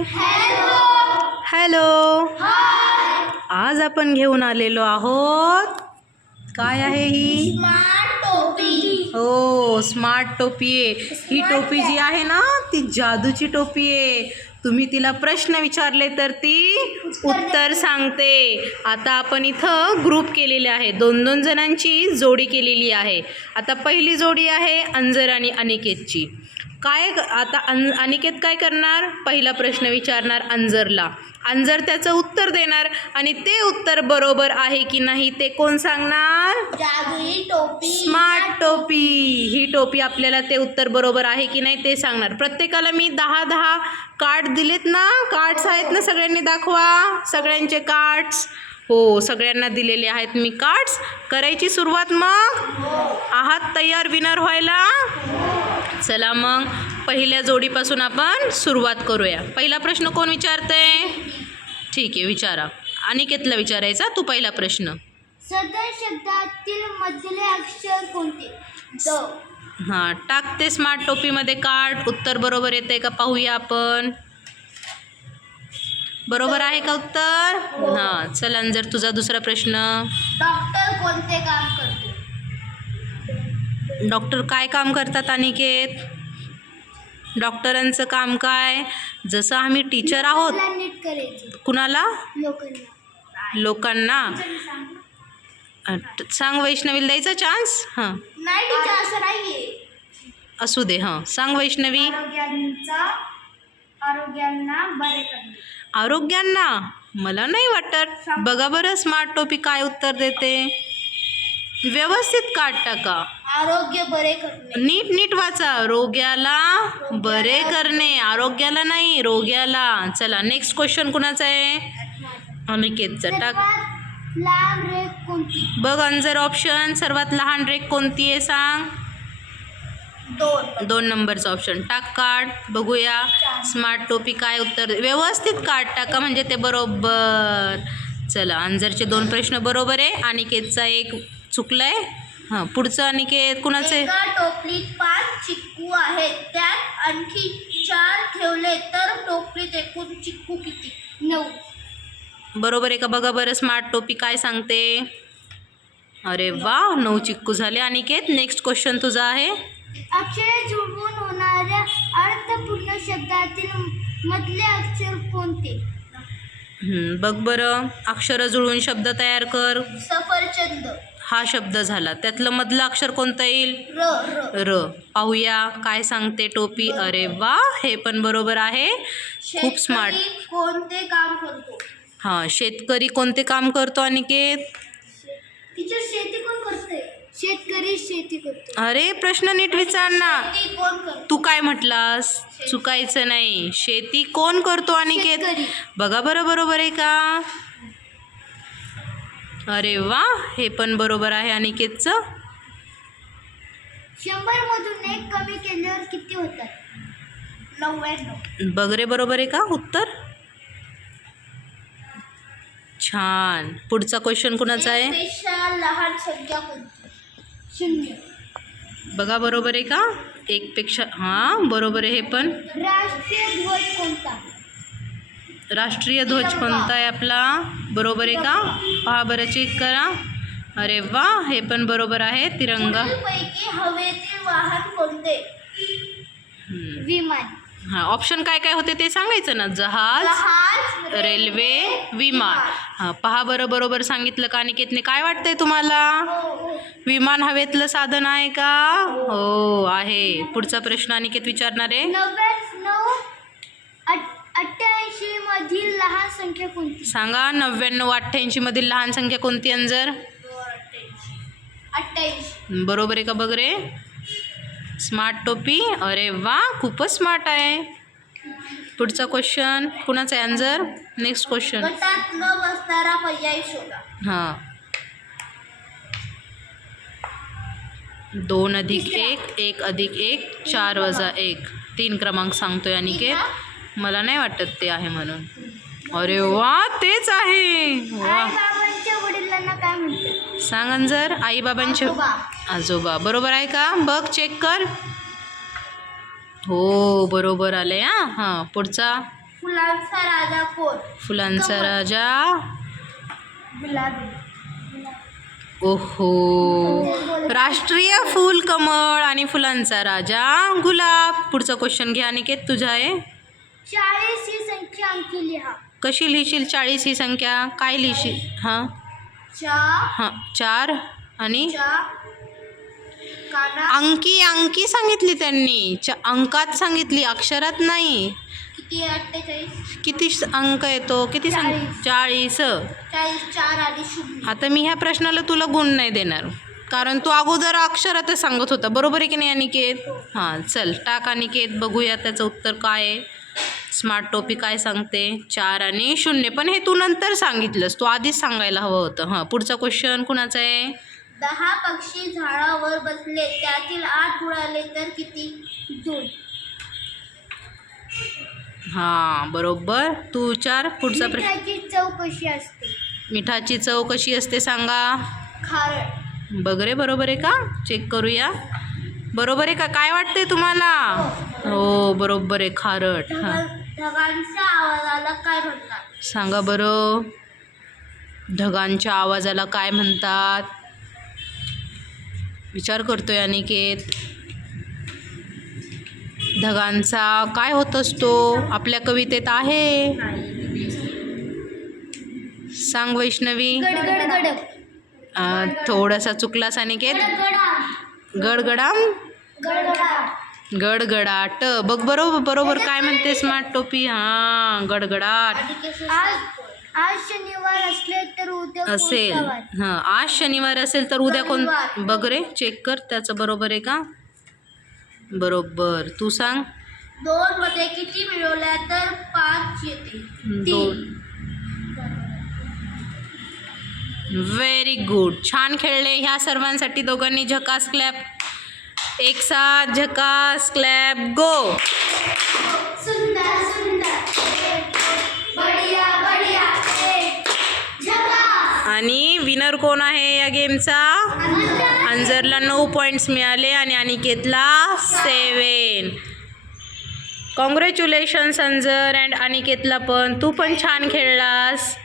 Hi hello. आज आपण घेऊन आलेलो आहोत. काय आहे ही? हो स्मार्ट टोपी आहे. ही टोपी जी आहे ना ती जादूची टोपी आहे. तुम्ही तिला प्रश्न विचारले तर ती उत्तर सांगते. आता आपण इथं ग्रुप केलेले आहे. दोन दोन जणांची जोडी केलेली आहे. आता पहिली जोडी आहे अंजर आणि अनिकेतची. काय आता अन अनिकेत काय करणार? पहिला प्रश्न विचारणार अंजरला. अंजर त्याचं उत्तर देणार आणि ते उत्तर बरोबर आहे की नाही ते कोण सांगणार? जादुई टोपी. स्मार्ट टोपी. ही टोपी आपल्याला ते उत्तर बरोबर आहे की नाही ते सांगणार. प्रत्येकाला मी दहा दहा कार्ड दिलेत ना? कार्ड्स आहेत ना सगळ्यांनी दाखवा. सगळ्यांचे कार्ड्स. हो सगळ्यांना दिलेले आहेत मी कार्ड्स. करायची सुरुवात मग? आहात तयार विनर व्हायला? चला मग पहिल्या जोडीपासून आपण सुरुवात करूया. पहिला प्रश्न कोण विचारते? ठीक आहे विचारा. अनिकेतला विचारायचा तू पहिला प्रश्न. सदर शब्दातील मधले अक्षर कोणते? द. हां टाकते स्मार्ट टोपीमध्ये कार्ड उत्तर बरोबर येते का? पाहूया आपण. बरोबर आहे का उत्तर? हां. चल अंजर तुझा दुसरा प्रश्न. डॉक्टर कोणते काम करते? डॉक्टर काय काम करतात अनिकेत डॉक्टरांचं काम काय? जसं आम्ही टीचर आहोत. कुणाला लोकांना. सांग वैष्णवीला द्यायचा चान्स हां. असं दे हां. सांग वैष्णवी. आरोग्यांना मला नाही वाटत. बघा बरं स्मार्ट टोपी काय उत्तर देते. व्यवस्थित काढ टाका. आरोग्य बरे करणे. नीट नीट वाचा. रोग्याला बरे करणे. आरोग्याला नाही रोग्याला. चला नेक्स्ट क्वेश्चन कुणाचा आहे? अनिकेतचा. टाक. लांब रेख कोणती? बघ अंजर ऑप्शन सर्वात लहान रेक कोणती आहे सांग? दोन. दोन नंबरचं ऑप्शन टाक काढ. बघूया. स्मार्ट टोपी काय उत्तर? व्यवस्थित काढ टाका म्हणजे ते बरोबर. चला अंजरचे दोन प्रश्न बरोबर आहे. अनिकेतचा एक चुकलाय? हां पुढचं अनिकेत कुणाचे? एका टोपलीत पाच चिक्कू आहेत. त्यात आणखी चार ठेवले तर टोपलीत एकूण चिक्कू किती? नऊ. बरोबर आहे का? बघा बरं स्मार्ट टोपी काय सांगते? अरे वा नऊ चिक्कू झाले. अनिकेत नेक्स्ट क्वेश्चन तुझा आहे? अक्षरे जुळवून होणाऱ्या अर्थपूर्ण शब्दातील मधले अक्षर कोणते? बघ बरं. अक्षरं जुळवून शब्द तयार कर. सफरचंद. हा शब्द झाला. त्यातलं मधलं अक्षर कोणतं येईल? र र. र. पाहूया काय सांगते टोपी? अरे वा हे पण बरोबर आहे. खूप स्मार्ट कोणते काम करतो? हां शेतकरी कोणते काम करतो अनिकेत? टीचर शेती कोण करते शेतकरी शेती करतो. अरे प्रश्न नीट विचार ना तू काय म्हटलास? चुकायचं नाही. शेती कोण करतो अनिकेत. बघा बरं बरोबर आहे का? अरे वा हे पण बरोबर आहे अनिकेतचं. शंभर मधून एक कमी केल्यावर किती होतात? नव्याण्णव. बघ रे बरोबर आहे का उत्तर? छान. पुढचा क्वेश्चन कुणाचा आहे? पेक्षा लहान संख्या शून्य. बघा बरोबर आहे का? एकपेक्षा हां बरोबर आहे हे पण. राष्ट्रीय ध्वज कोणता? राष्ट्रीय ध्वज कोणता आहे आपला? बरोबर आहे का? पहा बरं चेक करा. अरे वा हे पण बरोबर आहे. तिरंगा. पैकी हवेतील वाहन कोणते? हम्म. विमान. हां ऑप्शन काय काय होते ते सांगायचं ना? जहाज जहाज रेल्वे विमान. हां पहा बरं बरोबर सांगितलं का अनिकेतने काय वाटतंय तुम्हाला? हो. विमान हवेतलं साधन आहे का? हो आहे. पुढचा प्रश्न अनिकेत विचारणार. आहे नव्याण्णव अठ्ठ्याऐंशी मधील लहान संख्या कोणती? सांगा नव्याण्णव अठ्ठ्याऐंशी मधील लहान संख्या कोणती अंजर? अठ्ठ्याऐंशी. बरोबर आहे का बघ रे? स्मार्ट टोपी? अरे वा खूपच स्मार्ट आहे. पुढचा क्वेश्चन कुणाचा आहे अंजर? नेक्स्ट क्वेश्चन गटात न बसणारा पर्याय शोधा. हां. दोन अधिक एक एक अधिक एक चार वजा एक. तीन क्रमांक सांगतोय अनिकेत. मला नाही वाटत ते आहे म्हणून. अरे वा तेच आहे. वा. आई बाबांच्या वडिलांना काय म्हणतात सांग अंजर आई बाबांचे आजोबा. आजोबा. बरोबर आहे का? बघ चेक कर. हो बरोबर आले हां. हां पुढचा. फुलांचा राजा कोण? फुलांचा कमळ. राजा. गुलाबी. ओहो. राष्ट्रीय फूल कमळ आणि फुलांचा राजा. गुलाब. पुढचा क्वेश्चन घ्या अनिकेत. तुझा आहे. चाळीस ही संख्या अंकी लिहा. कशी लिहिशील चाळीस ही संख्या? काय लिहिशील? हां? हां चार आणि अंकी अंकी सांगितली त्यांनी. च अंकात सांगितली अक्षरात नाही. किती अठ्ठेचाळीस? अंक येतो? किती सांग? चाळीस. चाळीस. चाळीस चार आणि शून्य. आता मी ह्या प्रश्नाला तुला गुण नाही देणार. कारण तू अगोदर अक्षरातच सांगत होता. बरोबर आहे की नाही अनिकेत? हां चल टाक अनिकेत. बघूया त्याचं उत्तर काय आहे. स्मार्ट टोपी काय सांगते? चार आणि शून्य. पण हे तू नंतर सांगितलंस. तू आधीच सांगायला हवं होतं. हां पुढचा क्वेश्चन कुणाचा आहे? दहा पक्षी झाडावर बसले. त्यातील आठ उडाले तर किती? दोन. हां बरोबर. तू चार पुढचा प्रश्न. मिठाची चव कशी असते? मिठाची चव कशी असते सांगा. खारट. बघ रे बरोबर आहे का? चेक करूया. बरोबर आहे का? काय वाटतंय तुम्हाला? हो. बरोबर आहे. खारट. हां. ढगांच्या आवाजाला काय म्हणतात? सांगा बरं. ढगांच्या आवाजाला काय म्हणतात? विचार करतोय अनिकेत. ढगांचा काय होत असतो? आपल्या कवितेत आहे. सांग वैष्णवी. गडगड गड अं, थोडासा चुकलास अनिकेत? गडगडाट गडगडाम? गडगडाट गडगडाट. बघ बरोबर बरोबर. काय म्हणते स्मार्ट टोपी? हां गडगडाट. आज आज शनिवार असले तर उद्या असेल. कोणता वार? हां आज शनिवार असेल तर उद्या कोण. बघ रे चेक कर त्याचं बरोबर आहे का? बरोबर. तू सांग. दोन मध्ये किती मिळवल्या तर पाच येते? दोन. व्हेरी गुड छान खेळले ह्या सर्वांसाठी दोघांनी झकास क्लॅप एक साथ झकास क्लॅप गो सुंदर सुंदर बढिया बढिया झकास आणि विनर कोण आहे या गेमचा अंजरला नऊ पॉईंट्स मिळाले आणि अनिकेतला सेवन कॉंग्रॅच्युलेशन्स अंजर अँड अनिकेतला पण. तू पण छान खेळलास.